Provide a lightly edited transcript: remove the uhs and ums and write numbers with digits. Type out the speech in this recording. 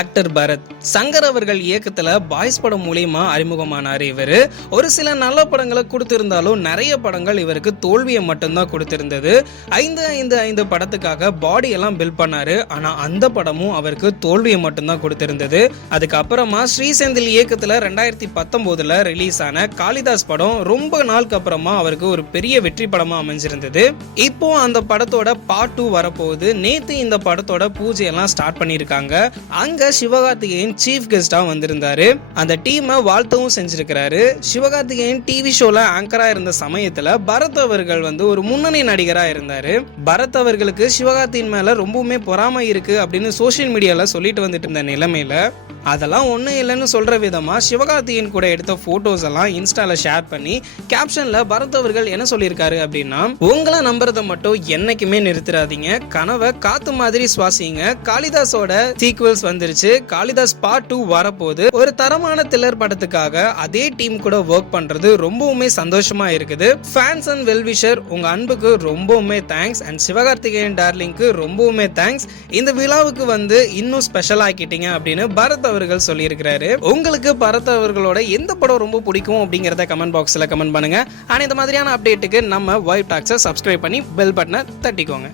Actor Bharat Shankar அவர்கள் இயக்கத்துல boys படம் மூலியமா அறிமுகமானார். இவர் ஒரு சில நல்ல படங்களை கொடுத்திருந்தாலும் நிறைய படங்கள் இவருக்கு தோல்வியை மட்டும்தான் கொடுத்திருந்தது. 555 படத்துக்காக பாடி எல்லாம் பில்ட் பண்ணாரு. ஆனா அந்த படமும் அவருக்கு தோல்வியை மட்டும்தான் கொடுத்திருந்தது. அதுக்கப்புறமா ஸ்ரீசெந்தில் இயக்கத்துல 2019 ரிலீஸ் ஆன காளிதாஸ் படம் ரொம்ப நாளுக்கு அப்புறமா அவருக்கு ஒரு பெரிய வெற்றி படமா அமைஞ்சிருந்தது. இப்போ அந்த படத்தோட பார்ட் 2 வரப்போகுது. நேத்து இந்த படத்தோட பூஜை எல்லாம் ஸ்டார்ட் பண்ணிருக்காங்க. அங்க சிவகார்த்திகேயன் சீஃப் கெஸ்டா வந்திருந்தாரு. அந்த டீமை வாழ்த்தவும் செஞ்சிருக்கிறாரு. சிவகார்த்திகேயன் டிவி ஷோல ஆங்கரா இருந்த சமயத்துல பரத் அவர்கள் ஒரு முன்னணி நடிகரா இருந்தாரு. பரத் அவர்களுக்கு சிவகார்த்தியின் மேல ரொம்பவுமே பொறாமை இருக்கு அப்படின்னு சோசியல் மீடியால சொல்லிட்டு வந்துட்டு இருந்த நிலைமையில அதெல்லாம் ஒன்றும் இல்லைன்னு சொல்ற விதமா சிவகார்த்திகேயன் கூட எடுத்த போட்டோஸ் எல்லாம் இன்ஸ்டால ஷேர் பண்ணி கேப்ஷன்ல பரத் அவர்கள் என்ன சொல்லியிருக்காரு அப்படின்னா, உங்களை நம்புறத மட்டும் என்னைக்குமே நிறுத்திடாதீங்க, கனவை காத்து மாதிரி சுவாசிங்க. காளிதாஸோட சீக்வல்ஸ் வந்துருச்சு, காளிதாஸ் பார்ட் 2 வரப்போகுது. ஒரு தரமான த்ரில்லர் படத்துக்காக அதே டீம் கூட ஒர்க் பண்றது ரொம்பவுமே சந்தோஷமா இருக்குது. ஃபேன்ஸ் அண்ட் வெல்விஷர் உங்க அன்புக்கு ரொம்பவுமே தேங்க்ஸ் அண்ட் சிவகார்த்திகேயன் டார்லிங்க்கு ரொம்பவுமே தேங்க்ஸ். இந்த விழாவுக்கு இன்னும் ஸ்பெஷல் ஆக்கிட்டீங்க அப்படின்னு பரத் அவர்கள் சொல்லியிருக்கிறாரு. உங்களுக்கு பரத் அவர்களோட எந்த படம் ரொம்ப பிடிக்கும் அப்படிங்கறத கமெண்ட் பாக்ஸ்ல கமெண்ட் பண்ணுங்க. ஆனா இந்த மாதிரியான அப்டேட்டுக்கு நம்ம வைப் டாக்ஸை சப்ஸ்கிரைப் பண்ணி பெல் பட்டனை தட்டிக்கோங்க.